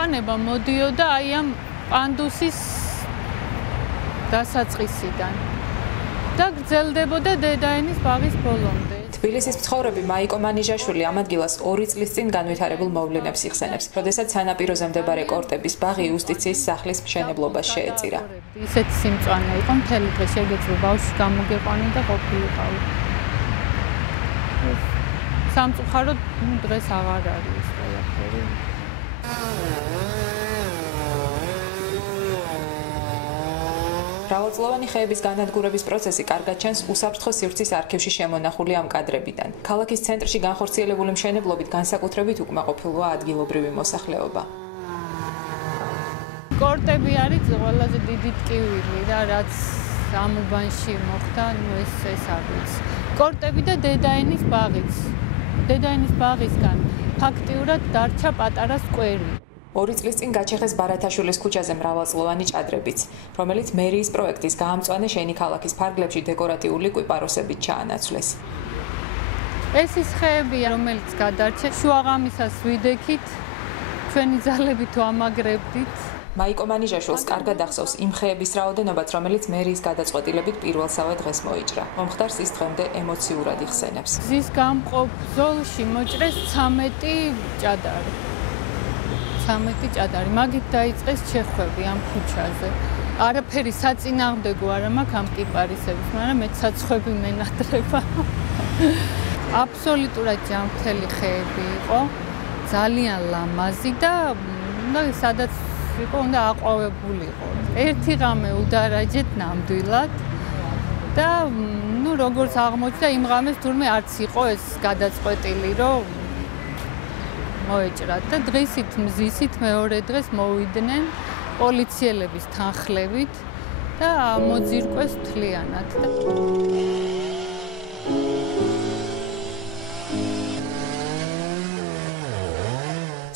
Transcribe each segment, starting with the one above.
მწვანება მოდიოდა აი ამ პანდუსის დასაწყისიდან და გრძელდებოდა დედაენის ბაღის ბოლომდე. თბილისის მცხოვრები მაიკო მანიჟაშვილი ამ ადგილას 2 წლის წინ განვითარებულ მოვლენებს იხსენებს, როდესაც სანაპიროზე მდებარე კორტების ბაღი იუსტიციის სახლის მშენებლობას შეეწირა. ისეთი სიმწვანე იყო, მთელი დღე შეგეძლო ბავშვი გამოგეყვანი და ყოფილიყავი. სამწუხაროდ დღეს აღარ არის ეს ყველაფერი. მრავალწლოვანი ხეების განადგურების პროცესი კარგად ჩანს უსაფრთხო სივრცის არქივში შემონახული ამ კადრებიდან. ქალაქის ცენტრში განხორციელებული მშენებლობით განსაკუთრებით უკმაყოფილოა ადგილობრივი მოსახლეობა. კორტები არის ყველაზე დიდი ტკივილი და რაც ამ უბანში მოხდა, ეს არის. კორტები და დედაენის ბაღიც. დედაენის ბაღისგან ფაქტიურად დარჩა პატარა სკვერი. 2 წლის წინ გაჩეხეს ბარათაშვილის ქუჩაზე მრავალწლოვანი ჭადრებიც, რომელიც მერიის პროექტის გაამწვანე შენი ქალაქის ფარგლებში დეკორატიული კვიპაროსებით ჩაანაცვლეს. ეს ის ხეებია, რომელიც გადარჩა შუაღამისას ვიდექით, ჩვენი ძალებით ვამაგრებდით. მაიკო მანიჟაშვილს კარგად ახსოვს იმ ხეების რაოდენობაც, რომელიც მერიის გადაწყვეტილებით პირველსავე დღეს მოიჭრა. მომხდარს ის დღემდე ემოციურად იხსენებს. გზის გამყოფ ზოლში მოჭრეს 13 ჭადარი. 13 ჭადარი. მაგით დაიწყეს ჩეხვები ამ ქუჩაზე. არაფერი საწინააღმდეგო არ მაქვს ამ კიპარისების, მაგრამ მე ცაცხვები მენატრება. აბსოლუტურად ჯანმრთელი ხეები იყო, ძალიან ლამაზი და სადაც იყო, უნდა აყვავებულიყო. ერთი ღამე udaraჯეთ ნამდვილად და როგორც აღმოჩნდა, იმ ღამეს თურმე არც იყო ეს გადაწყვეტილი, რომ მოეჭრათ და დღისით მზისით მეორე დღეს მოვიდნენ პოლიციელების თანხლებით და მოძირკვეს მთლიანად.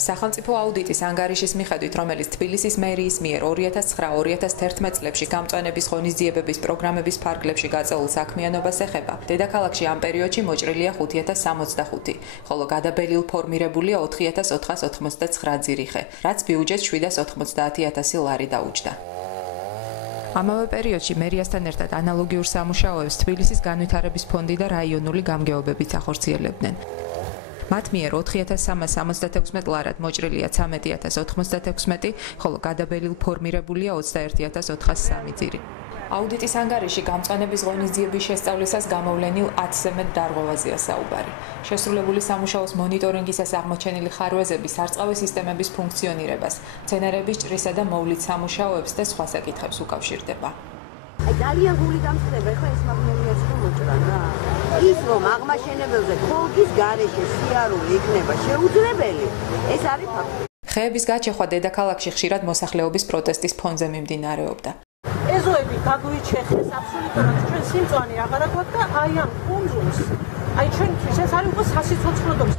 სახელმწიფო აუდიტის ანგარიშის მიხედვით, რომელიც თბილისის მერიის მიერ 2009-2011 წლებში გამწვანების ღონისძიებების პროგრამების ფარგლებში გაწეულ საქმიანობას ეხება, დედაქალაქში ამ პერიოდში მოჭრილია 5065, ხოლო გადაბელილ ფორმირებულია 4499 ძირი ხე, რაც ბიუჯეტს 790.000 ლარი დაუჯდა. ამავე პერიოდში მერიასთან ერთად ანალოგიურ სამუშაოებს თბილისის განვითარების ფონდი და რაიონული გამგეობებიც ახორციელებდნენ. მათ მიერ 4376 ლარად მოჭრილია 13096, ხოლო გადაბელილ ფორმირებულია 21403 ძირი. აუდიტის ანგარიში გამწვანების ღონისძიების შესწავლისას გამოვლენილ 10-ზე მეტ დარღვევაზეა საუბარი. შესრულებული სამუშაოს მონიტორინგისას აღმოჩენილი ხარვეზები სარწყავი სისტემების ფუნქციონირებას, მცენარეების ჭრისა და მოვლით სამუშაოებს და სხვა საკითხებს უკავშირდება. ძალიან გული გამწდება, ხო ეს მაგნელიაც რომ მოჭრან რა. ის რომ აღმაშენებელზე ხოლგის გარეშე სიარული იქნება შეუძლებელი, ეს არის ფაქტი. ხეების გაჩეხვა დედაქალაქში ხშირად მოსახლეობის პროტესტის ფონზე მიმდინარეობდა. ეზოები გაგვიჩეხეს აბსოლუტურად ჩვენ სიმწვანე აღარ აგვაქვს და აი ამ კუნძულს აი ჩვენთვის ეს არის უკვე სასიცოცხლო დრო.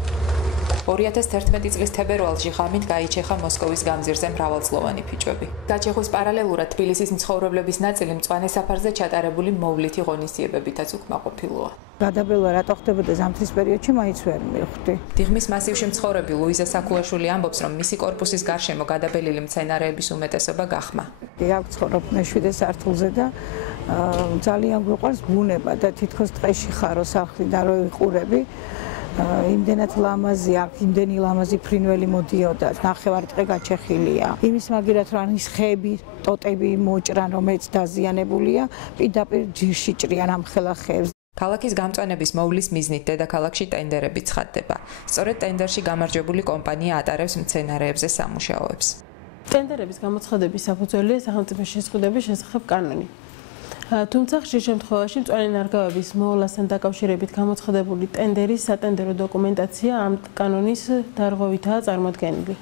2011 წლის თებერვალში ღამით გაიჩეხა მოსკოვის გამზირზე მრავალწლოვანი ფიჭვები. გაჩეხვის პარალელურად თბილისის მცხოვრებლების ნაწილი მწვანე საფარზე ჩატარებული მოვლითი ღონისძიებებითაც უკმაყოფილოა. გადაბელვა რატო ხდებოდა ზამთრის პერიოდში მაინც ვერ მივხვდი. დიღმის მასივში მცხოვრები ლუიზა საკუაშვილი ამბობს, რომ მისი კორპუსის გარშემო გადაბელილი მცენარეების უმეტესობა გახმა. აქ ცხოვრობ მე-7 სართულზე და ძალიან გვიყვარს ბუნება და თითქოს ტყეში ხარო სახლიდან რო იყურები. იმდენად ლამაზი აქვს, იმდენი ლამაზი ფრინველი მოდიოდა, ნახევარი ტყე გაჩეხილია. იმის მაგერად რომ ის ხეები, ტოტები მოჭრან, რომელიც დაზიანებულია, პირდაპირ ჯირში ჭრიან ამ ხელა ხეებს. ქალაქის გამწვანების მოვლის მიზნით დედაქალაქში ტენდერები ცხადდება. სწორედ ტენდერში გამარჯვებული კომპანია ატარებს მცენარეებზე სამუშაოებს. ტენდერების გამოცხადების საფუძველია სახელმწიფოს შეზღუდვების შესახებ კანონი. თუმცა ხშირ შემთხვევაში მწვანე ნარგავების მოვლასთან დაკავშირებით გამოცხადებული ტენდერის სატენდერო დოკუმენტაცია ამ კანონის დარღვევითაა წარმოდგენილი.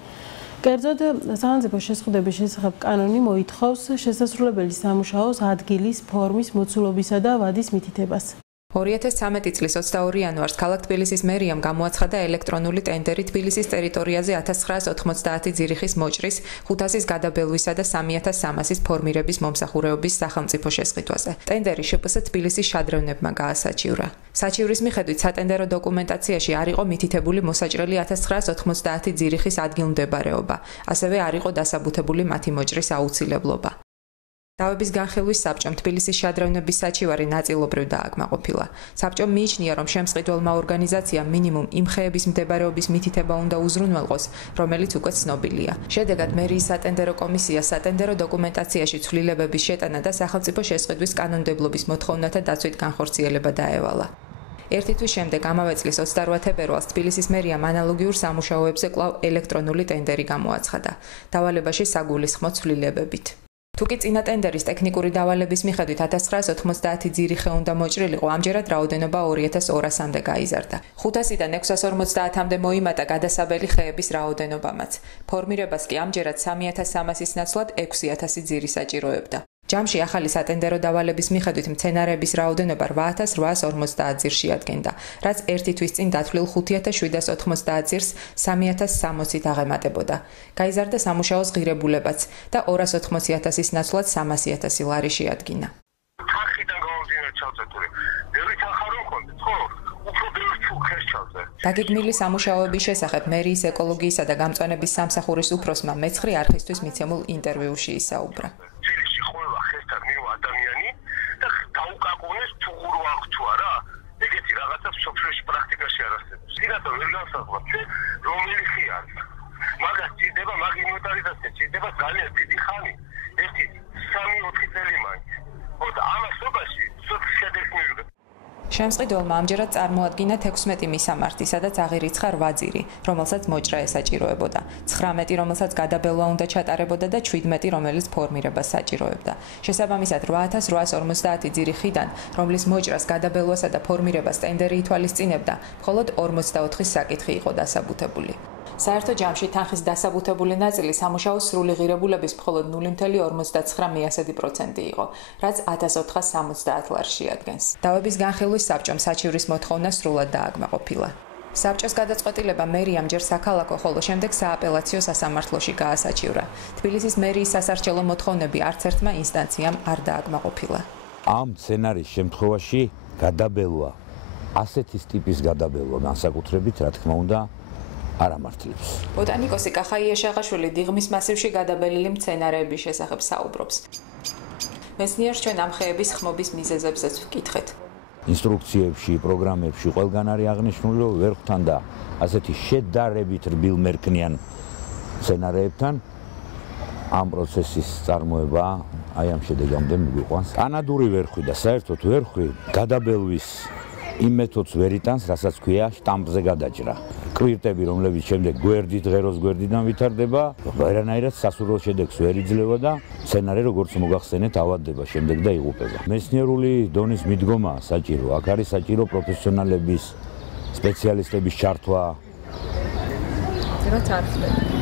კერძოდ, სახელმწიფოს შეზღუდვების შესახებ კანონი მოითხოვს შესასრულებელი სამუშაოს ადგილის, ფორმის, მოცულობისა და ვადის მითითებას. 2013 წლის 22 იანვარს ქალაქ თბილისის მერიამ გამოაცხადა ელექტრონული ტენდერი თბილისის ტერიტორიაზე 1990 ძირიხის მოჭრის, 500-ის გადაბელვისა და 3300-ის ფორმირების მომსახურეობის სახელმწიფო შესყიდვაზე. ტენდერი შპს თბილისის შადრევნებმა გაასაჩივრა. საჩივრის მიხედვით სატენდერო დოკუმენტაციაში არ იყო მითითებული მოსაჭრელი 1990 ძირიხის ადგილმდებარეობა, ასევე არ იყო დასაბუთებული მათი მოჭრის აუცილებლობა. დავების განხილვის საბჭომ თბილისის შადრევნების საჩივარი ნაწილობრივ დააკმაყოფილა. საბჭომ მიიჩნია, რომ შემსყიდველმა ორგანიზაციამ მინიმუმ იმ ხეების მდებარეობის მითითება უნდა უზრუნველყოს, რომელიც უკვე ცნობილია. შედეგად მერიის სატენდერო კომისია სატენდერო დოკუმენტაციაში ცვლილებების შეტანა და სახელმწიფო შესყიდვის კანონმდებლობის მოთხოვნათა დაცვით განხორციელება დაევალა. ერთი თვის შემდეგ ამავე წლის 28 თებერვალს თბილისის მერიამ ანალოგიურ სამუშაოებზე კვლავ ელექტრონული ტენდერი გამოაცხადა. დავალებაში საგულისხმო ცვლილებებით. თუკი წინა ტენდერის ტექნიკური დავალების მიხედვით 1990 ძირიხე უნდა მოჭრილიყო, ამჯერად რაოდენობა 2200-მდე გაიზარდა. 500-დან 650-მდე მოიმატა გადასაბელი ხეების რაოდენობამაც. ფორმირებას კი ამჯერად 3300-ის ნაცვლად 6000 ძირი საჭიროებდა. ჯამში ახალი სატენდერო დავალების მიხედვით მცენარეების რაოდენობა 8850 ძირს შეადგენდა, რაც ერთი თვის წინ დათვლილ 5790 ძირს 3060-ით აღემატებოდა. გაიზარდა სამუშაოს ღირებულებაც და 280000-ის ნაცვლად 300000 ლარი შეადგინა. ხახიდან გამომდინარე ჩავწეთური. ბევრი თანხა რომ ხონდეთ, ხო? უფრო ბევრი ჩუქეს ჩავწე. დაგეგმილი სამუშაოების შესახებ მერიის ეკოლოგიისა და გამწვანების სამსახურის უფროსმა მეცხრე არხისთვის მიცემულ ინტერვიუში ისაუბრა. პრაქტიკაში არ არსებობს. სინათლე ვერ განსაზღვრავს, რომელი ხე არის. მაგას ჭირდება მაგ ინვენტარიზაცია, ჭირდება ძალიან დიდი ხანი. 1-3-4 წელი მაინც. ხოდა ამასობაში სულ შედეგს მივიღებ. შემსყიდველმა ამჯერად წარმოადგინა 16 მისამართი, სადაც აღირიცხა 8 ძირი, რომელსაც მოჭრა ესაჭიროებოდა, 19, რომელსაც გადაბელვა უნდა ჩატარებოდა და 17, რომელიც ფორმირებას საჭიროებდა. შესაბამისად 8850 ძირი ხიდან, რომლის მოჭრას, გადაბელვასა და ფორმირებას ტენდერი ითვალისწინებდა, მხოლოდ 44 საკითხი იყო დასაბუთებული. საერთო ჯამში თანხის დასაბუთებული ნაწილი სამუშაოს სრული ღირებულების მხოლოდ 0.59% იყო, რაც 1470 ლარს შეადგენს. დავების განხილვის საბჭომ საჩივრის მოთხოვნა სრულად დააკმაყოფილა. საბჭოს გადაწყვეტილება მერიამ ჯერ საქალაქო, ხოლო შემდეგ სააპელაციო სასამართლოში გაასაჩივრა. თბილისის მერიის სასარჩელო მოთხოვნები არც ერთმა ინსტანციამ არ დააკმაყოფილა. ამ სცენარის შემთხვევაში გადაბელვა, ასეთის ტიპის გადაბელვა განსაკუთრებით, რა თქმა უნდა, არ ამართლებს. ბოტანიკოსი კახაია შაღაშვილი დიღმის მასივში გადაბელილი მცენარეების შესახებ საუბრობს. მეცნიერს ჩვენ ამ ხეების ხმობის მიზეზებზეც ვკითხეთ. ინსტრუქციებში, პროგრამებში ყველგან არის აღნიშნული, რომ ვერ ხვთან და ასეთი შედარებით რბილმერქნიან მცენარეებთან ამ პროცესის წარმოება აი ამ შედეგამდე მიგვიყვანს. კანადური ვერხვი და საერთოდ ვერხვი გადაბელვის იმ მეთოდს ვერ იტანს, რასაც ქვია შტამპზე გადაჭრა. კვირტები, რომლებიც შემდეგ გვერდით, ღეროს გვერდიდან ვითარდება, ვერანაირად სასურველ შედეგს ვერ იძლევა და სცენარი, როგორც მოგახსენეთ, ავადდება შემდეგ და იღუპება. მეცნიერული დონის მიდგომა საჭირო, აქ არის საჭირო პროფესიონალების, სპეციალისტების ჩართვა. რაც არ ხდება.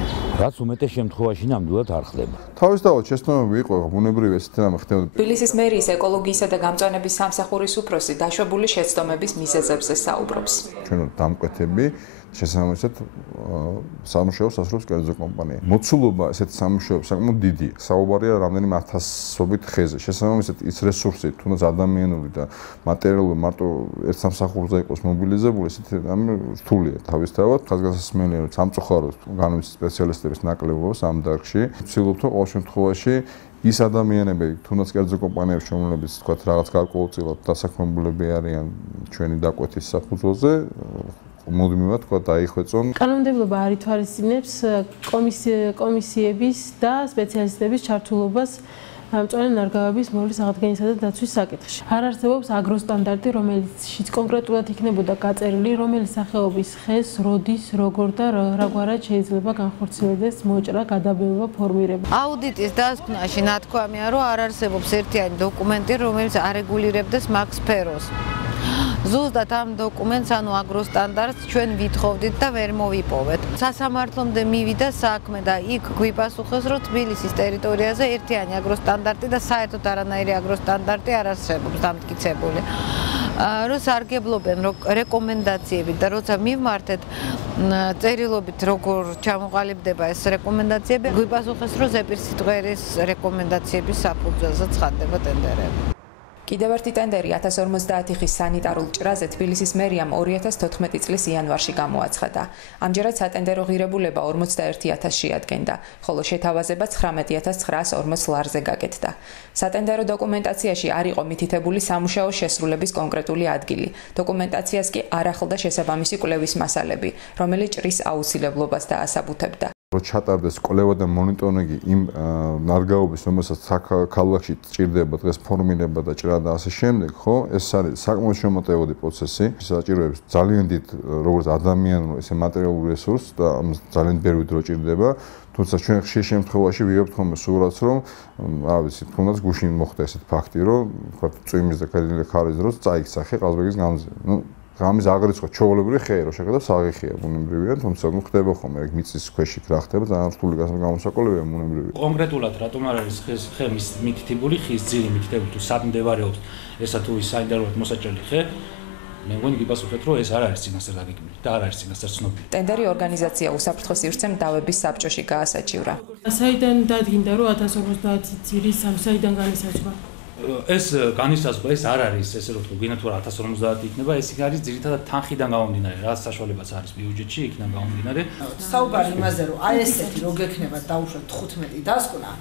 რაც უმეტეს შემთხვევაში ნამდვილად არ ხდება. თავისთავად შეცდომები იყო ბუნებრივი ესეთი რამე ხდებოდა. თბილისის მერიის ეკოლოგიისა და გამწვანების სამსახურის უფროსი დაშვებული შეცდომების მიზეზებზე საუბრობს. ჩვენ დამკვეთები შესაბამისად სამუშაოს ასრულებს კერძო კომპანია. მოცულობა ესეთი სამუშაოების საკმაოდ დიდია. საუბარია რამდენიმე ათასობით ხეზე. შესაბამისად ის რესურსი, თუნდაც ადამიანური და მატერიალური მარტო ერთ სამსახურზე იყოს მობილიზებული, ესეთი რამე რთულია თავისთავად. ხაზგასმენია, რომ სამწუხაროდ განვიცდის სპეციალისტების ნაკლებობას ამ დარგში. ვცდილობთ, რომ ყოველ შემთხვევაში ის ადამიანები, თუნდაც კერძო კომპანიებში, რომლებიც თქვათ რაღაც გარკვეულწილად დასაქმებულები არიან ჩვენი დაკვეთის საფუძველზე, მუდმივად თქვა დაიხვეწონ. კანონმდებლობა არ ითვალისწინებს კომისიების და სპეციალისტების ჩართულობას მწვანე ნარგავების მოვლის აღდგენისა და დაცვის საკითხში. არ არსებობს აგროსტანდარტი, რომელშიც კონკრეტულად იქნებოდა გაწერილი, რომელი სახეობის ხეს, როდის, როგორ და რაგვარად შეიძლება განხორციელდეს მოჭრა, გადაბელვა, ფორმირება. აუდიტის დასკვნაში ნათქვამია, რომ არ არსებობს ერთიანი დოკუმენტი, რომელიც არეგულირებდეს მაგ სფეროს. ზუსტად ამ დოკუმენტს, ანუ აგროსტანდარტს ჩვენ ვითხოვდით და ვერ მოვიპოვეთ. სასამართლომდე მივიდა საქმე და იქ გვიპასუხეს, რომ თბილისის ტერიტორიაზე ერთიანი აგროსტანდარტი და საერთოდ არანაირი აგროსტანდარტი არ არსებობს დამტკიცებული. რომ სარგებლობენ რეკომენდაციებით და როცა მივმართეთ წერილობით როგორ ჩამოყალიბდება ეს რეკომენდაციები, გვიპასუხეს, რომ ზეპირსიტყვერის რეკომენდაციების საფუძველზე ცხადდება ტენდერები. კიდევ ერთი ტენდერი 1050 ხის სანიტარულ ჭრაზე თბილისის მერიამ 2014 წლის იანვარში გამოაცხადა. ამჯერად სატენდერო ღირებულება 41000 შეადგენდა, ხოლო შეთავაზება 19940 ლარზე გაკეთდა. სატენდერო დოკუმენტაციაში არ იყო მითითებული სამუშაო შესრულების კონკრეტული ადგილი. დოკუმენტაციას კი არ ახლდა შესაბამისი კვლევის მასალები, რომელიც ჭრის აუცილებლობას დაასაბუთებდა. რომ ჩატარდეს კვლევა და მონიტორინგი იმ ნარგავების, რომელსაც ქალაქში ჭირდება დღეს ფორმირება და ჭრა და ასე შემდეგ, ხო? ეს არის საკმაოდ შემოტევადი პროცესი. საჭიროებს ძალიან დიდ როგორც ადამიანურ, ისე მატერიალურ რესურსს და ძალიან ბევრი დრო ჭირდება. თუმცა ჩვენ ხშირ შემთხვევაში ვიღებთ ხოლმე სურათს, რომ რა ვიცი, თუნდაც გუშინ მოხდა ესეთ ფაქტი, რომ თქვა წვიმის და კედელი ხარის დროს წაიქცა ხე ყაზბეგის გამზე. გამის აღრიცხვა ჩვეულებრივი ხეა, რომ შეხედა საღიხია ბუნებრივია, თუმცა ხდება ხოლმე ეგ მიწის ქვეშ გრახდება, ძალიან რთული გამოსაკოლეა ბუნებრივია. კონკრეტულად რატომ არ არის ხე მითითებული, ხის ძილი მითითებული თუ სად მდებარეობს ესა თუ ის საინტერესოდ მოსაჭრელი ხე? მე მგონი გიპასუხეთ, რომ ეს არ არის წინასწარ დაგეგმილი და არ არის წინასწარ ცნობილი. ტენდერი ორგანიზაცია უსაფრთხო სივრცემ დავების საბჭოში გაასაჩივრა. საიდან დადგინდა, რომ 1050 ძირის საიდან განისაზღვრა? ეს განისაზღვრა ეს არ არის ესე რომ თქვი, გინდა თუ 1050 იქნება, ეს არის ძირითადად თანხიდან გამომდინარე, რაც საშუალებაც არის ბიუჯეტში, იქიდან გამომდინარე. საუბარი იმაზე, რომ აი ესეთი რო გექნება დაუშვათ 15 დასკვნა,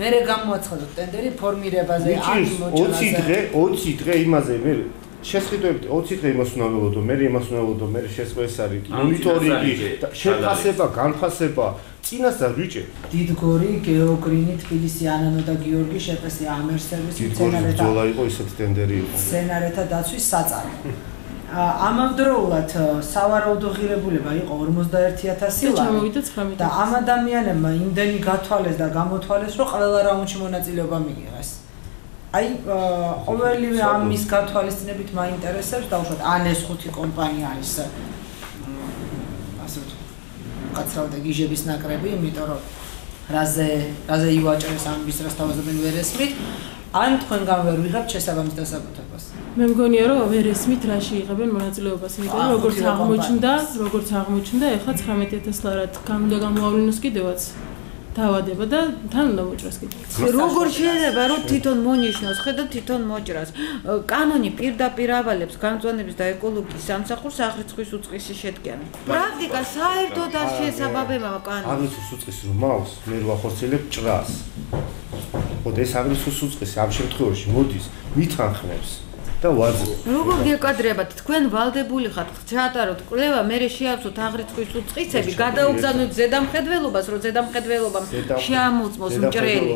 მერე გამოაცხადოთ ტენდერი ფორმირებაზე, აკი მოჭრაზე. 20 დღე იმაზე მე შესყიდვებით 20 დღე იმას უნდა ველოდო, მე იმას უნდა ველოდო, მე შესყიდვას არის მონიტორინგი, შეფასება, განფასება, წინასწარ ვიჭე. დიდგორი, გეოგრინი, თბილისი, ანანო და გიორგი შეფასე ამერსერვის მცენარეთა ძოლა იყო ისეთი ტენდერი იყო. მცენარეთა დაცვის საწარმო. ამავდროულად სავარაუდო ღირებულება იყო 41000 ლარი და ამ ადამიანებმა იმდენი გათვალეს და გამოთვალეს, რომ ყველა რაუნდში მონაწილეობა მიიღეს. აი ყოველივე ამის გათვალისწინებით მაინტერესებს დაუშვათ ან ეს 5 კომპანია არის ასე კაცრავდა გიჟების ნაკრები, იმიტომ რომ რაზე ივაჭრეს ამის რას თავაზობენ ვერ ესმით, ან თქვენგან ვერ ვიღებთ შესაბამის დასაბუთებას. მე მგონია რომ ვერ ესმით რაში იღებენ მონაწილეობას, იმიტომ რომ როგორც აღმოჩნდა, ეხლა 19000 ლარად უნდა გამოავლინოს კიდევაც. დავადება და თან უნდა მოჭრას კიდევ. როგორ შეიძლება რომ თვითონ მონიშნოს, ხედავ თვითონ მოჭრას. კანონი პირდაპირ ავალებს გამწვანების და ეკოლოგიის სამსახურს აღრიცხვის უწყისის შედგენა. პრაქტიკა საერთოდ არ შეესაბამება კანონს. აღრიცხვის უწყის რომ მაქვს, მე რო ახორციელებ ჭრას. ხოდა ეს აღრიცხვის უწყისი ამ შემთხვევაში მოდის, მithანხმებს. და ვაძებ. როგორ გეკადრებათ, თქვენ ვალდებული ხართ, ჩაატაროთ კვლევა, მე შეავსოთ აღრიცხვის უწყისები, გადაუგზავნოთ ზედამხედველობას, რომ ზედამხედველობამ შეამოწმოს მჭრელი.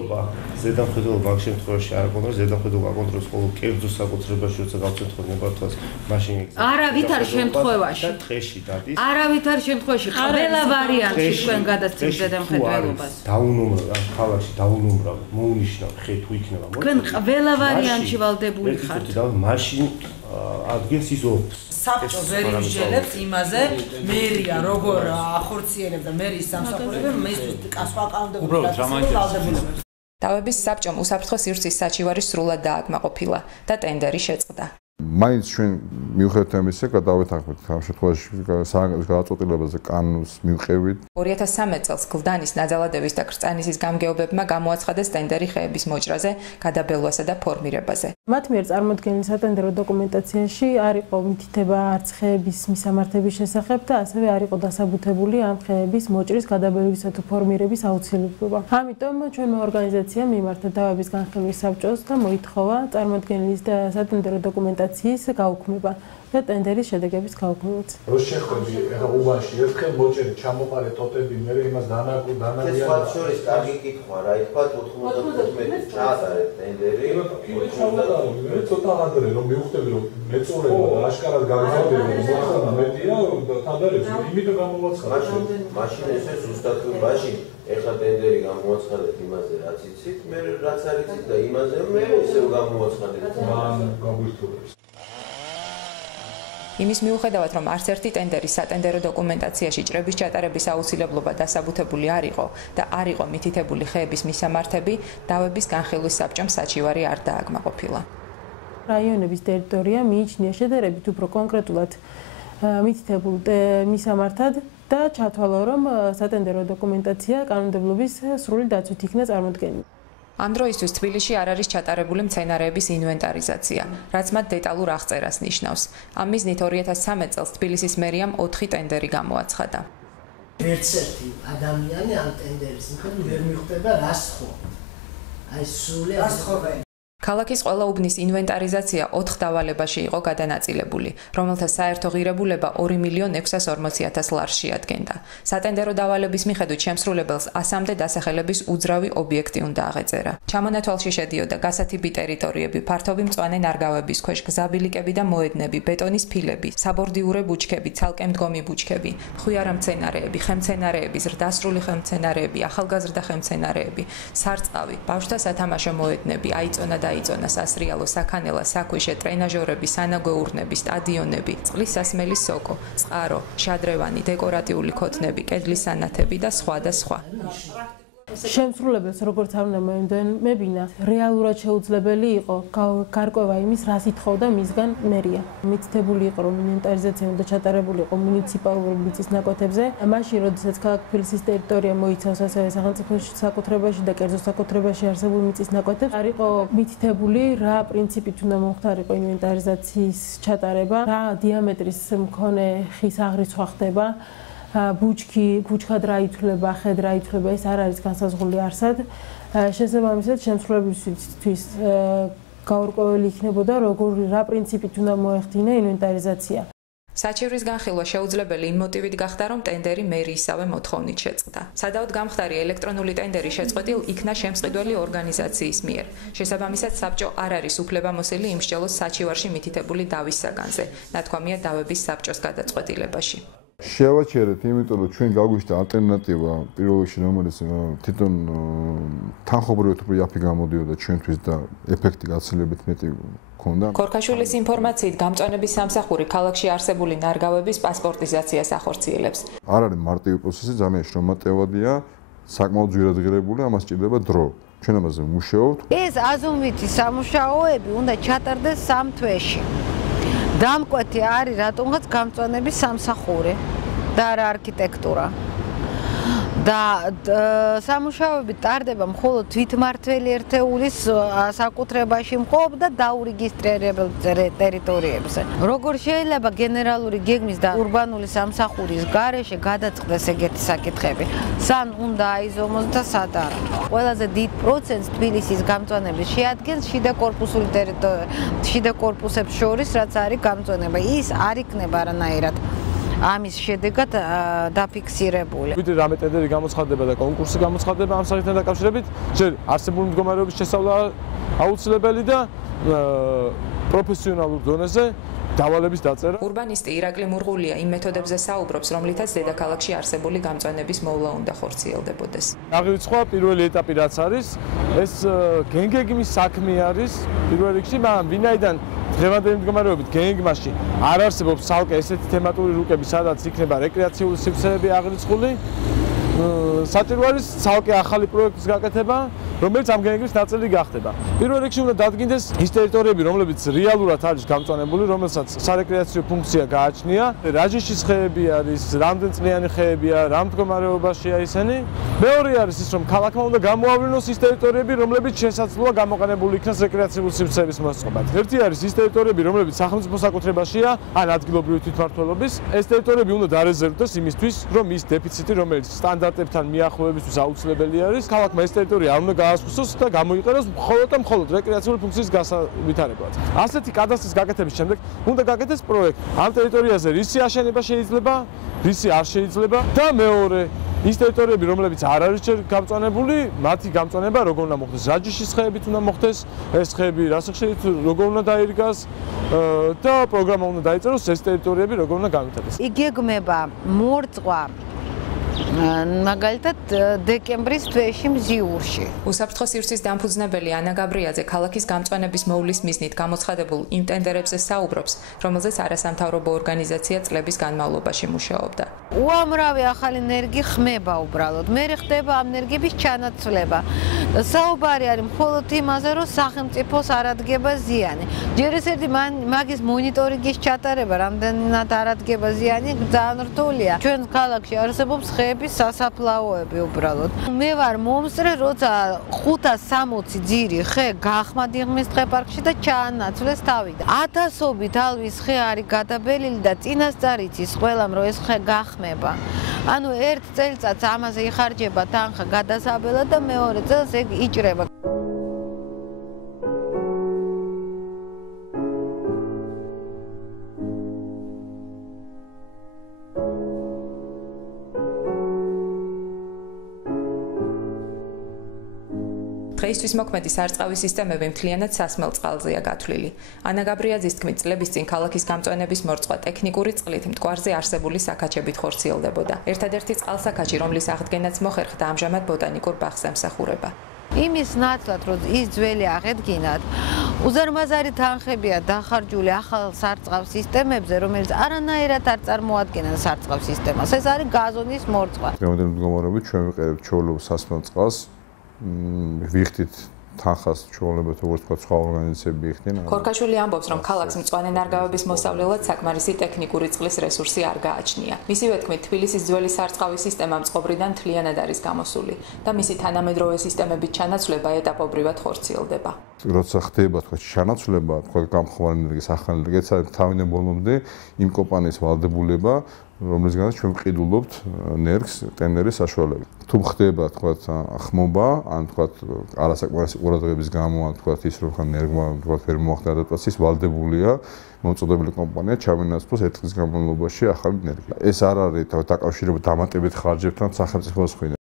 ზედამხედველობა ამ შემთხვევაში არ აკონტროლებს, ზედამხედველობა აკონტროლებს ყოველ კერძო საკუთრებაში, როცა გავცეთქოთ ნებართვას, მაშინ არავითარ შემთხვევაში. დღეში დადის. არავითარ შემთხვევაში ყველა ვარიანტში თქვენ გადასცემთ ზედამხედველობას. დაუნომრა, ქალაქში დაუნომრა, მოუნიშნა ხე თუ იქნება. თქვენ ყველა ვარიანტში ვალდებული ხართ. მაშინ ადგენს ის ოფს. საბჭო ვერ იმსჯელებს იმაზე, მერია როგორ ახორციელებდა მერის სამსახურები, მისთვის სხვა კანონმდებლობებს. დავების საბჭომ უსაფრთხო სივრცის საჩივარი სრულად დააკმაყოფილა და ტენდერი შეწყდა. მაინც ჩვენ მიუხედავად ამისა, გადავეთანხმეთ ამ შემთხვევაში გადაწყვეტილებაზე კანონს მივყევით. 2013 წელს გლდანის ნაძალადების და კრწანისის გამგეობებმა გამოაცხადეს ტენდერი ხეების მოჭრაზე, გადაბელვასა და ფორმირებაზე. მათ მიერ წარმოქმნილ სატენდერო დოკუმენტაციაში არ იყო მითითება არც ხეების მისამართების შესახებ და ასევე არ იყო დასაბუთებული ამ ხეების მოჭრის, გადაბელვისა თუ ფორმირების აუცილებლობა. ამიტომ ჩვენმა ორგანიზაციამ მიმართა დავების განხილვის საბჭოს და მოითხოვა წარმოქმნილი სატენდერო დოკუმენტაციის გაუქმება და ტენდერის შედეგების გაუქმებაც. რო შეხვედრი ეხა უბანში ერთხელ მოჭერი ჩამოყარე ტოტები, მე იმას დანაგია. ეს სხვა შორის კარგი კითხვა რა, ითქვა 95 ჩაატარეთ ტენდერი. მე ცოტა ადრე რომ მივხვდები რომ მეწურება და აშკარად გაგზავნება, მოხდა მეტია თანდარებს, იმიტომ გამოაცხადა. მაშინ ესე ზუსტად მაშინ ეხლა ტენდერი გამოაცხადეთ იმაზე რაც იცით, მე რაც არ იცით და იმაზე მე ისევ გამოაცხადეთ. მან გაგვირთულებს. იმის მიუხედავად, რომ არც ერთი ტენდერი სატენდერო დოკუმენტაციაში ჭრების ჩატარების აუცილებლობა დასაბუთებული არ იყო და არ იყო მითითებული ხეების მისამართები, დავების განხილვის საბჭომ საჩივარი არ დააკმაყოფილა. რაიონების ტერიტორია მიიჩნია შედარებით უფრო კონკრეტულად მითითებულ მისამართად და ჩათვალა, რომ სატენდერო დოკუმენტაცია კანონმდებლობის სრული დაცვით იქნა წარმოდგენილი. ამ დროისთვის თბილისში არ არის ჩატარებული მცენარეების ინვენტარიზაცია, რაც მათ დეტალურ აღწერას ნიშნავს. ამ მიზნით 2013 წელს თბილისის მერიამ 4 ტენდერი გამოაცხადა. ერთ-ერთი ადამიანი ამ ტენდერის მიხედვით ვერ მიხვდება რას ხო. აი სული რას ხო. ქალაქის ყველა უბნის ინვენტარიზაცია 4 დავალებაში იყო გადანაწილებული, რომელთა საერთო ღირებულება 2.640.000 ლარს შეადგენდა. სატენდერო დავალების მიხედვით შემსრულებელს 100-მდე დასახელების უძრავი ობიექტი უნდა აღეწერა. ჩამონათვალში შედიოდა გასათიბი ტერიტორიები, ფართობი მწვანე ნარგავების ქვეშ გზაბილიკები და მოედნები, ბეტონის ფილები, საბორდიურე ბუჩქები, ცალკე მდგომი ბუჩქები, ხვიარა მცენარეები, ხემცენარეები, ზრდასრული ხემცენარეები, ახალგაზრდა ხემცენარეები, სარწყავი, ბავშვთა სათამაშო მოედნები, აიწონა და იწონა სასრიალო, საქანელა, საქვიშე, ტრენაჟორები, სანაგვეურნები, სტადიონები, წყლის სასმელის სოკო, წყარო, შადრევანი, დეკორატიული ქოთნები, კედლის სანათები და სხვა და სხვა. შემსრულებელს როგორც არ უნდა მოემდებინა, რეალურად შეუძლებელი იყო გარკვევა იმის, რას ითხოვდა მისგან მერია. მითითებული იყო, რომ ინვენტარიზაცია უნდა ჩატარებული იყო მუნიციპალურ მიწის ნაკვეთებზე. მაშინ, როდესაც ქალაქ თბილისის ტერიტორია მოიცავს ასევე სახელმწიფო საკუთრებაში და კერძო საკუთრებაში არსებულ მიწის ნაკვეთებს, არ იყო მითითებული, რა პრინციპით უნდა მომხდარიყო ინვენტარიზაციის ჩატარება, რა დიამეტრის მქონე ხის აღრიცხვა ხდება. ბუჩქად რა ითვლება, ხედ რა ითვლება, ეს არ არის განსაზღვრული არსად. შესაბამისად, შემსრულებლისთვის გაურკვეველი იქნებოდა, რა პრინციპით უნდა მოეხდინა ინვენტარიზაცია. საჩივრის განხილვა შეუძლებელი იმ მოტივით გახდა, რომ ტენდერი მერიისავე მოთხოვნით შეწყდა. სადავოდ გამხდარი ელექტრონული ტენდერი შეწყვეტილ იქნა შემწყიდველი ორგანიზაციის მიერ. შესაბამისად, საბჭო არ არის უფლებამოსილი იმსჯელოს საჩივარში მითითებული დავის საგანზე, ნათქვამია დავების საბჭოს გადაწყვეტილებაში. შევაჩერეთ, იმიტომ რომ ჩვენ გაგვიშთა ალტერნატივა პირველ რიგში, რომელიც თვითონ თანხმობრივად უფრო იაფი გამოდიოდა ჩვენთვის და ეფექტი გაცილებით მეტი ჰქონდა. ქორქაშვილის ინფორმაციით, გამწვანების სამსახური ქალაქში არსებული ნარგავების პასპორტიზაციას ახორციელებს. არ არის მარტივი პროცესი, ძალიან შრომატევადია, საკმაოდ ძვირადღირებული, ამას სჭირდება დრო. ჩვენ ამაზე ვმუშაობთ. ეს აზომვითი სამუშაოები უნდა ჩატარდეს 3 თვეში. დამკვეთი არის რატომღაც გამწვანების სამსახური და არა არქიტექტურა. და სამუშაოები ტარდება მხოლოდ თვითმმართველი ერთეულის საკუთრებაში მყოფ და დაურეგისტრირებულ ტერიტორიებზე. როგორ შეიძლება გენერალური გეგმის და урბანული სამსახურის გარეშე გადაწყდეს ეგეთი საკითხები? სან უნდა აიზომოს და სად არა. ყველაზე დიდ პროცენტს თბილისის გამწვანების შეადგენს შიდა კორპუსული ტერიტორია, შიდა კორპუსებს შორის, რაც არის გამწვანება. ის არ იქნება არანაირად ამის შედეგად დაფიქსირებული. ვიდრე რამე ტენდერი გამოცხადდება და კონკურსი გამოცხადდება ამ საკითხთან დაკავშირებით, ჯერ არსებული მდგომარეობის შესწავლა აუცილებელი და პროფესიონალურ დონეზე დავალების დაწერა. ურბანისტი ირაკლი მურღულია იმ მეთოდებზე საუბრობს, რომლითაც დედაქალაქში არსებული გამწვანების მოვლა უნდა ხორციელდებოდეს. აღირიცხვა პირველი ეტაპი რაც არის, ეს გენგეგმის საქმე არის პირველ რიგში, მაგრამ ვინაიდან დღევანდელი მდგომარეობით გენგმაში არ არსებობს ცალკე ესეთი თემატური რუკები, სადაც იქნება რეკრეაციული სივრცეები აღრიცხული, საჭირო არის ცალკე ახალი პროექტის გაკეთება, რომელიც ამ გენგის ნაწილი გახდება. პირველ რიგში უნდა დადგინდეს ის ტერიტორიები, რომლებიც რეალურად არის გამწვანებული, რომელსაც სარეკრეაციო ფუნქცია გააჩნია. რაჯიშის ხეები არის, რამდენწლიანი ხეებია, რა მდგომარეობაშია ისინი. მეორე არის ის, რომ ქალაქმა უნდა გამოავლინოს ის ტერიტორიები, რომლებიც შესაძლოა გამოყენებული იქნას რეკრეაციული სივრცეების მოსწყობად. ერთი არის ის ტერიტორიები, რომლებიც სახელმწიფო საკუთრებაშია, ან ადგილობრივი თვითმმართველობის. ეს ტერიტორიები უნდა დარეზერვდეს იმისთვის, რომ ის დეფიციტი, რომელიც სტანდარტებთან მიახლოებისთვის აუცილებელი არის, ქალაქმა ეს ტერიტორია არ უნდა გაასხუსოს და გამოიყენოს მხოლოდ და მხოლოდ რეკრეაციული ფუნქციის გასავითარებლად. ასეთი კადასტრის გაკეთების შემდეგ უნდა გაკეთდეს პროექტი. ამ ტერიტორიაზე რისი აშენება შეიძლება, რისი არ შეიძლება და მეორე ის ტერიტორიები, რომლებიც არ არის ჯერ გამწვანებული, მათი გამწვანება როგორ უნდა მოხდეს? რაჯიშის ხეებით უნდა მოხდეს, ეს ხეები რასახშით როგორ უნდა დაირიგას და პროგრამა უნდა დაიწეროს ეს ტერიტორიები როგორ უნდა განვითარდეს. იგეგმება მორწვა მაგალითად დეკემბრის თვეში მზიურში. უსაფრთხო სივრცის დამფუძნებელი ანა გაბრიაძე ქალაქის გამწვანების მოვლის მიზნით გამოცხადებულ იმ ტენდერებზე საუბრობს, რომელზეც არასამთავრობო ორგანიზაცია წლების განმავლობაში მუშაობდა. უამრავი ახალი ენერგი ხმება უბრალოდ. მე ხდება ამ ენერგიების ჩანაცვლება. საუბარი არის მხოლოდ იმაზე, რომ სახელმწიფოს არ ადგება ზიანი. ჯერ ერთი მაგის მონიტორინგის ჩატარება, რამდენად არ ადგება ზიანი, ძალიან რთულია. ჩვენ ქალაქში არსებობს ხეების სასაფლაოები უბრალოდ. მე ვარ მომსწრე, როცა 560 ძირი ხე გახმა დიღმის ტყეპარკში და ჩაანაცვლეს თავიდან. 1000ობით ალვის ხე არის გადაბელილი და წინასწარ იცის ყველამ, რომ ეს ხე გახმება. ანუ ერთ წელიწადს ამაზე იხარჯება თანხა გადასაბელად და მეორე წელს ეგ იჭრება. დღეისთვის მოქმედი სარწყავი სისტემები მთლიანად სასმელ წყალზეა გათვლილი. ანა გაბრიაძის თქმით, წლების წინ ქალაქის გამწვანების მორწყვა ტექნიკური წყლით მტკვარზე არსებული საქაჩებით ხორციელდებოდა. ერთადერთი წყალსაქაჩი, რომლის აღდგენაც მოხერხდა, ამჟამად ბოტანიკურ ბაღს ემსახურება. იმის ნაცვლად, რომ ის ძველი აღედგინათ, უზარმაზარი თანხებია დახარჯული ახალ სარწყავ სისტემებზე, რომელიც არანაირად არ წარმოადგენენ სარწყავ სისტემას. ეს არის გაზონის მორწყვა. დღევანდელი მდგომარეობით ჩვენ ვიყენებთ ჩვეულებრივ სასმელ წყალს. ვიხდით თანხას ჩვეულებრივ როგორც თქვა სხვა ორგანიზაციები იხდიან. ქორქაშვილი ამბობს, რომ ქალაქს მწვანე ნარგავების მოსავლელად საკმარისი ტექნიკური წყლის რესურსი არ გააჩნია. მისივე თქმით, თბილისის ძველი სარწყავი სისტემა წყობრიდან მთლიანად არის გამოსული და მისი თანამედროვე სისტემების ჩანაცვლება ეტაპობრივად ხორციელდება. როცა ხდება თქვა ჩანაცვლება, თქვა გამხმარი ენერგიის ახალი ენერგიაც არის თავიდან ბოლომდე იმ კომპანიის ვალდებულება, რომლისგანაც ჩვენ ვყიდულობთ ენერგს ტენდერის საშუალებით. თუ ხდება თქვა ხმობა, ან თქვა არასაკმარისი ყურადღების გამო, ან თქვა ის რომ ენერგმა თქვა ვერ მოახდა ადაპტაციის ვალდებულია მოწოდებული კომპანია ჩავინაცვლოს ერთ წლის განმავლობაში ახალი ენერგია. ეს არ არის დაკავშირებული დამატებით ხარჯებთან სახელმწიფოს მხრიდან.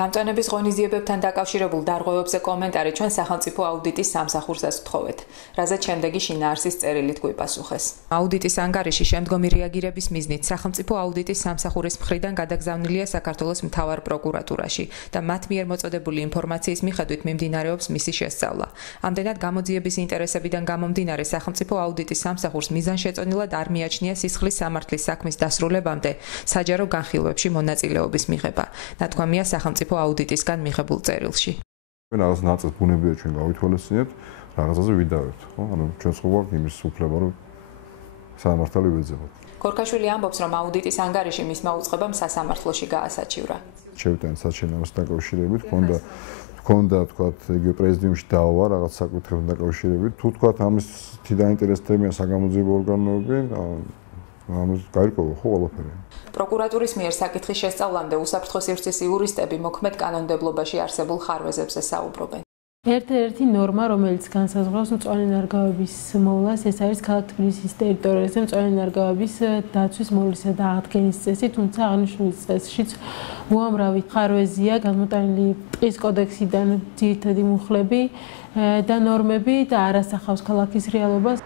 გამწვანების ღონისძიებებთან დაკავშირებულ დარღვევებზე კომენტარი ჩვენ სახელმწიფო აუდიტის სამსახურსაც ვთხოვეთ, რაზეც შემდეგი შინაარსის წერილით გვიპასუხეს. აუდიტის ანგარიში შემდგომი რეაგირების მიზნით სახელმწიფო აუდიტის სამსახურის მხრიდან გადაგზავნილია საქართველოს მთავარ პროკურატურაში და მათ მიერ მოწოდებული ინფორმაციის მიხედვით მიმდინარეობს მისი შესწავლა. ამდენად გამოძიების ინტერესებიდან გამომდინარე სახელმწიფო აუდიტის სამსახურს მიზანშეწონილად არ მიაჩნია სისხლის სამართლის საქმის დასრულებამდე საჯარო განხილვებში მონაწილეობის მიღება. ნათქვამია სახელმწიფო აუდიტისგან მიღებულ წერილში. რაღაც ნაწილს ბუნებია ჩვენ გავითვალისწინეთ, რაღაცაზე ვიდავებთ, ხო? ანუ ჩვენ სხვა გვაქვს იმის უფლება, რომ სამართალი ვეძებოთ. ქორქაშვილი ამბობს, რომ აუდიტის ანგარიში მისმა უწყებამ სასამართლოში გაასაჩივრა. შევიტანეთ საჩინაროს დაკავშირებით, ჰქონდა თქვათ იგივე პრეზიდიუმში დავა რაღაც საკითხებთან დაკავშირებით. თუ თქვათ ამის დაინტერესდებიან საგამოძიებო ორგანოები, ამას გაირკვევა ხო ყველაფერი. პროკურატურის მიერ საკითხის შესწავლამდე უსაფრთხო სივრცის იურისტები მოქმედ კანონმდებლობაში არსებულ ხარვეზებზე საუბრობენ. ერთ-ერთი ნორმა, რომელიც განსაზღვრავს მწვანე ნარგავების მოვლას, ეს არის ქალაქ თბილისის ტერიტორიაზე მწვანე ნარგავების დაცვის მოვლისა და აღდგენის წესი, თუმცა აღნიშნულ წესშიც უამრავი ხარვეზია გამოტანილი ტყის კოდექსიდან ძირითადი მუხლები და ნორმები და არასახავს ქალაქის რეალობას.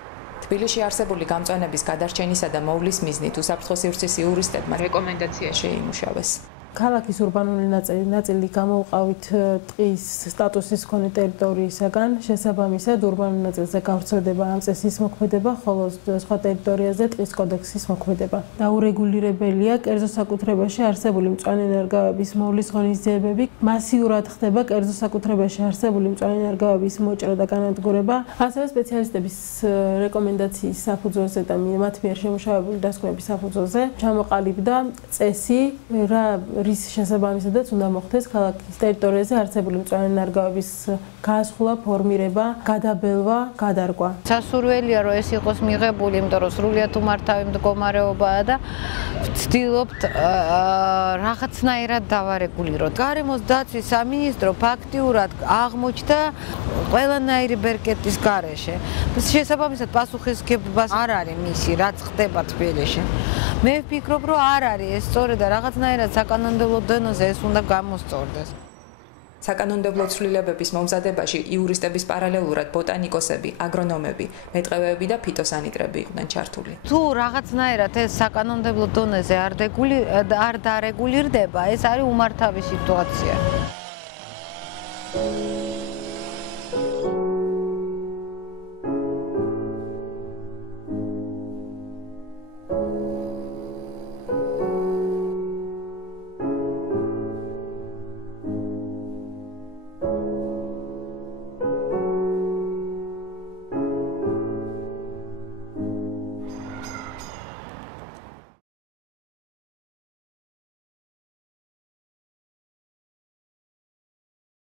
თბილისში არსებული გამწვანების გადარჩენისა და მოვლის მიზნით უსაფრთხო სივრცის იურისტებმა რეკომენდაცია შეიმუშავეს. ქალაქის ურბანული ნაწილი გამოვყავით ტყის სტატუსის მქონე ტერიტორიისაგან, შესაბამისად ურბანულ ნაწილზე გავრცელდება ამ წესის მოქმედება, ხოლო სხვა ტერიტორიაზე ტყის კოდექსის მოქმედება. დაურეგულირებელია კერძო საკუთრებაში არსებული მწვანე ნარგავების მოვლის ღონისძიებები, მასიურად ხდება კერძო საკუთრებაში არსებული მწვანე ნარგავების მოჭრა და განადგურება, ასევე სპეციალისტების რეკომენდაციის საფუძველზე და მათ მიერ შემუშავებული დასკვნების საფუძველზე ჩამოყალიბდა წესი, რის შესაბამისადაც უნდა მოხდეს ქალაქის ტერიტორიაზე არსებული მწვანე ნარგავების გაასხულა, ფორმირება, გადაბელვა, გადარგვა. სასურველია რომ ეს იყოს მიღებული, იმიტომ რომ სრულიად უმართავი მდგომარეობაა და ვცდილობთ რაღაცნაირად დავარეგულიროთ. გარემოს დაცვის სამინისტრო ფაქტიურად აღმოჩნდა ყველანაირი ბერკეტის გარეშე. შესაბამისად პასუხისმგებლობა არ არის მისი, რაც ხდება თბილისში. მე ვფიქრობ, რომ არ არის ეს სწორედ და რაღაცნაირად საკანონმდებლო დონეზე ეს უნდა გამოსწორდეს. საკანონმდებლო ცვლილებების მომზადებაში იურისტების პარალელურად ბოტანიკოსები, აგრონომები, მეტყევეები და ფიტოსანიტრები იყვნენ ჩართული. თუ რაღაცნაირად ეს საკანონმდებლო დონეზე არ დარეგულირდება, ეს არის უმართავი სიტუაცია.